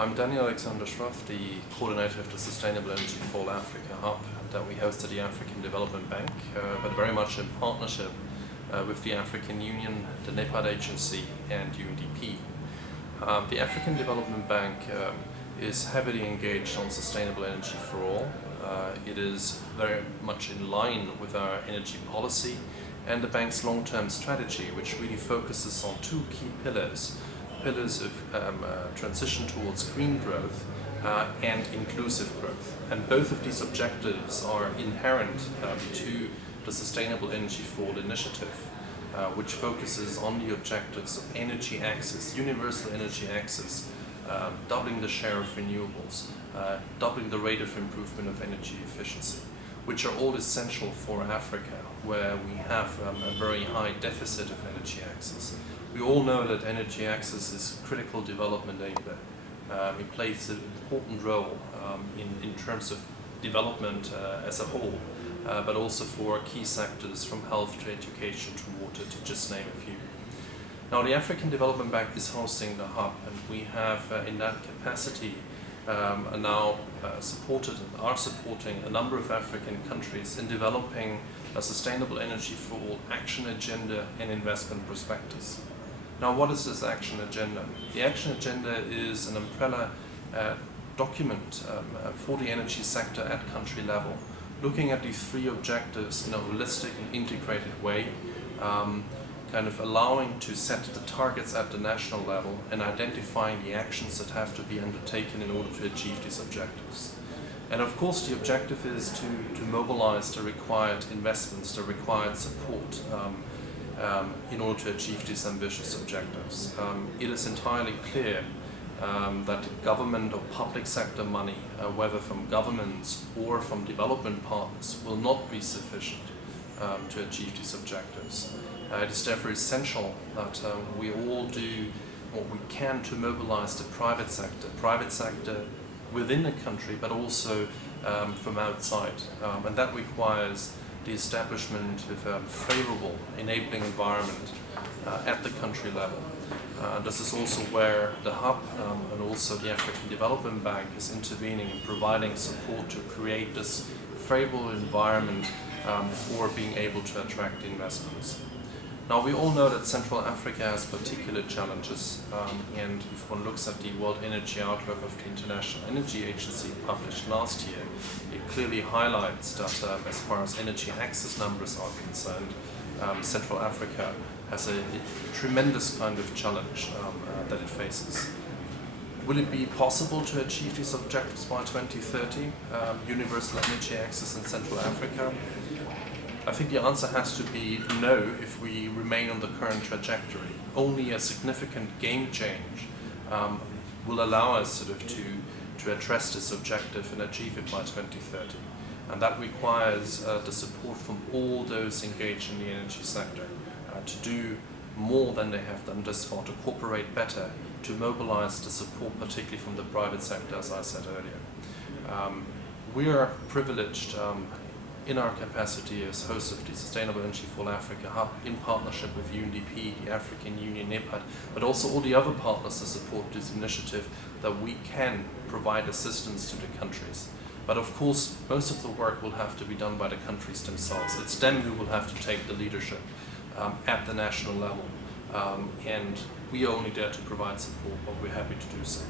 I'm Daniel Alexander SCHROTH, the coordinator of the Sustainable Energy for All Africa hub that we host at the African Development Bank, but very much in partnership with the African Union, the NEPAD agency and UNDP. The African Development Bank is heavily engaged on sustainable energy for all. It is very much in line with our energy policy and the bank's long-term strategy, which really focuses on two key pillars of transition towards green growth and inclusive growth. And both of these objectives are inherent to the Sustainable Energy for All initiative, which focuses on the objectives of energy access, universal energy access, doubling the share of renewables, doubling the rate of improvement of energy efficiency, which are all essential for Africa, where we have a very high deficit of energy access. We all know that energy access is critical development enabler. It plays an important role in terms of development as a whole, but also for key sectors from health to education to water, to just name a few. Now, the African Development Bank is hosting the hub, and we have in that capacity now supported and are supporting a number of African countries in developing a Sustainable Energy for All action agenda and investment prospectus. Now, what is this action agenda? The action agenda is an umbrella document for the energy sector at country level, looking at these three objectives in a holistic and integrated way, kind of allowing to set the targets at the national level and identifying the actions that have to be undertaken in order to achieve these objectives. And of course, the objective is to mobilize the required investments, the required support in order to achieve these ambitious objectives. It is entirely clear that government or public sector money, whether from governments or from development partners, will not be sufficient to achieve these objectives. It is therefore essential that we all do what we can to mobilize the private sector within the country, but also from outside. And that requires the establishment of a favorable, enabling environment at the country level. This is also where the hub and also the African Development Bank is intervening and providing support to create this favorable environment for being able to attract investments. Now, we all know that Central Africa has particular challenges, and if one looks at the World Energy Outlook of the International Energy Agency published last year, it clearly highlights that as far as energy access numbers are concerned, Central Africa has a tremendous kind of challenge that it faces. Will it be possible to achieve these objectives by 2030, universal energy access in Central Africa? I think the answer has to be no if we remain on the current trajectory. Only a significant game change will allow us to address this objective and achieve it by 2030. And that requires the support from all those engaged in the energy sector to do more than they have done thus far, to cooperate better, to mobilize the support particularly from the private sector, as I said earlier. We are privileged in our capacity as hosts of the Sustainable Energy for All Africa hub, in partnership with UNDP, the African Union, NEPAD, but also all the other partners that support this initiative, that we can provide assistance to the countries. But of course, most of the work will have to be done by the countries themselves. It's them who will have to take the leadership at the national level. And we are only there to provide support, but we're happy to do so.